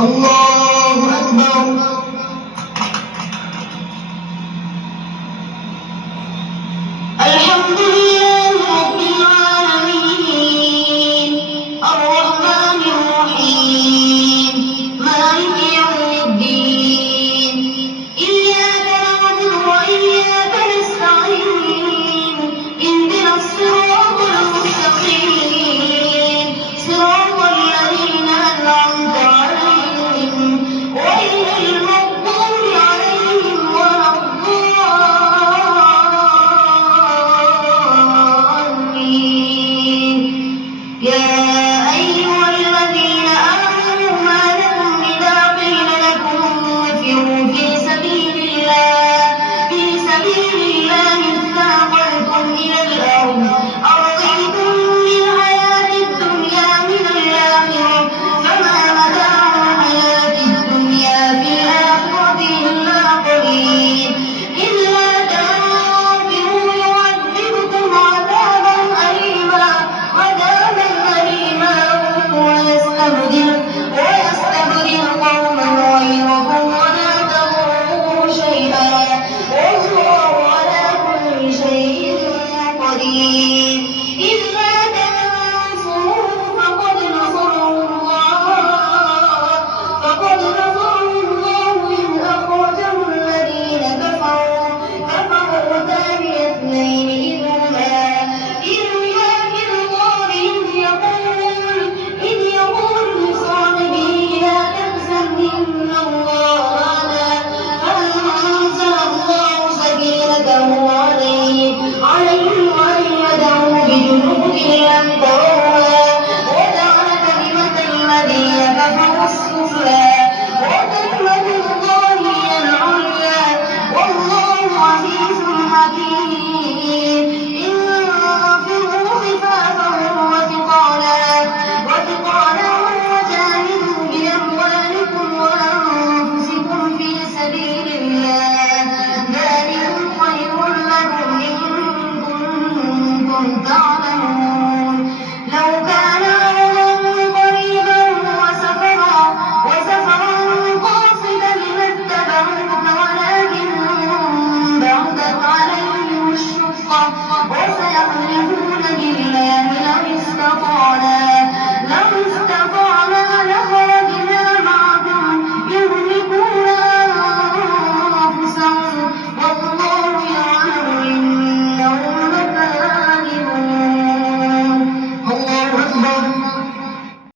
الله أكبر. الحمد لله رب العالمين الرحمن الرحيم مالك يوم الدين إياك نعبد وإياك نستعين اهدنا الصراط المستقيم صراط الذين أنعمت عليهم غير المغضوب عليهم ولا الضالين. يا أيها الذين آمنوا ما لكم إذا قيل لكم انفروا في سبيل الله اثاقلتم إلى الأرض أرضيتم بالحياة الدنيا من الآخرة فما متاع الحياة الدنيا في الآخرة إلا قليل. إلا تنفروا يعذبكم عذابا أليما ويستبدل قوما غيركم ولا تضروه شيئا والله على كل شيء قدير. إلا تنصروه فقد نصره الله إذ أخرجه الذين كفروا ثاني اثنين إذ هما في الغار إذ يقول لصاحبه لا تحزن إن الله معنا فأنزل الله سكينته عليه وأيده بجنود لم تروها وجعل كلمة الذين كفروا السفلى وكلمة الله هي العليا والله عزيز حكيم. انفروا خفافا وثقالا وجاهدوا بأموالكم وأنفسكم في سبيل الله ذلكم خير لكم إن كنتم تعلمون. لو كان عرضا قريبا وسفرا قاصدا لاتبعوك ولكن بعدت عليهم الشقة وسيحلفون بالله لو استطعنا